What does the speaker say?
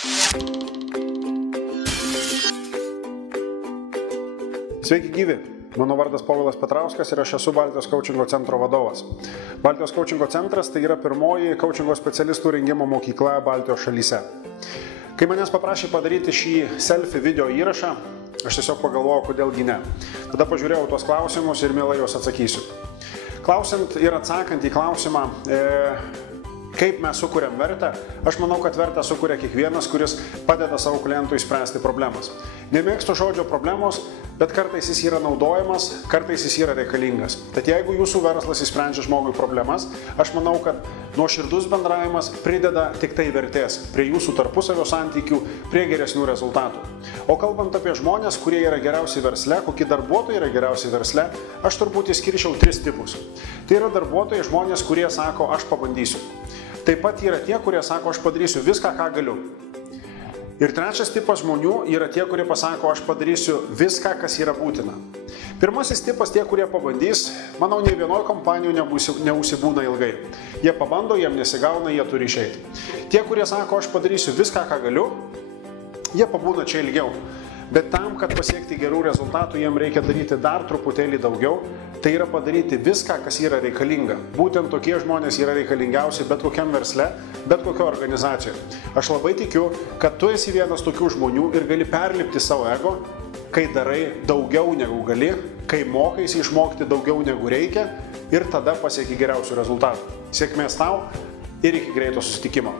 Sveiki gyvi, mano vardas Povilas Petrauskas ir aš esu Baltijos Kaučingo centro vadovas. Baltijos Kaučingo centras tai yra pirmoji kaučingo specialistų rengimo mokykla Baltijos šalyse. Kai manęs paprašė padaryti šį selfie video įrašą, aš tiesiog pagalvojau, kodėlgi ne. Tada pažiūrėjau tuos klausimus ir mielai juos atsakysiu. Klausiant ir atsakant į klausimą, kaip mes sukuriam vertę, aš manau, kad vertę sukuria kiekvienas, kuris padeda savo klientui spręsti problemas. Nemėgstu žodžio problemos, bet kartais jis yra naudojamas, kartais jis yra reikalingas. Tad jeigu jūsų verslas įsprendžia žmogui problemas, aš manau, kad nuoširdus bendravimas prideda tik tai vertės prie jūsų tarpusavio santykių, prie geresnių rezultatų. O kalbant apie žmonės, kurie yra geriausi versle, kokie darbuotojai yra geriausi versle, aš turbūt įskirčiau 3 tipus. Tai yra darbuotojai, žmonės, kurie sako, aš pabandysiu. Taip pat yra tie, kurie sako, aš padarysiu viską, ką galiu. Ir trečias tipas žmonių yra tie, kurie pasako, aš padarysiu viską, kas yra būtina. Pirmasis tipas tie, kurie pabandys, manau, nei vienoje kompanijoje neužsibūna ilgai. Jie pabando, jiem nesigauna, jie turi išeiti. Tie, kurie sako, aš padarysiu viską, ką galiu, jie pabūna čia ilgiau. Bet tam, kad pasiekti gerų rezultatų, jiem reikia daryti dar truputėlį daugiau, tai yra padaryti viską, kas yra reikalinga. Būtent tokie žmonės yra reikalingiausi bet kokiam versle, bet kokio organizacijoje. Aš labai tikiu, kad tu esi vienas tokių žmonių ir gali perlipti savo ego, kai darai daugiau negu gali, kai mokaisi išmokti daugiau negu reikia ir tada pasieki geriausių rezultatų. Sėkmės tau ir iki greito susitikimo.